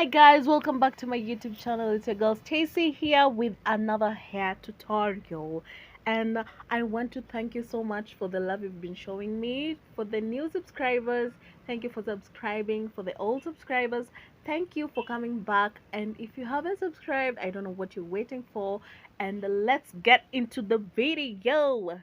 Hi guys, welcome back to my YouTube channel. It's your girl Stacy here with another hair tutorial. And I want to thank you so much for the love you've been showing me. For the new subscribers, thank you for subscribing. For the old subscribers, thank you for coming back. And if you haven't subscribed, I don't know what you're waiting for. And let's get into the video.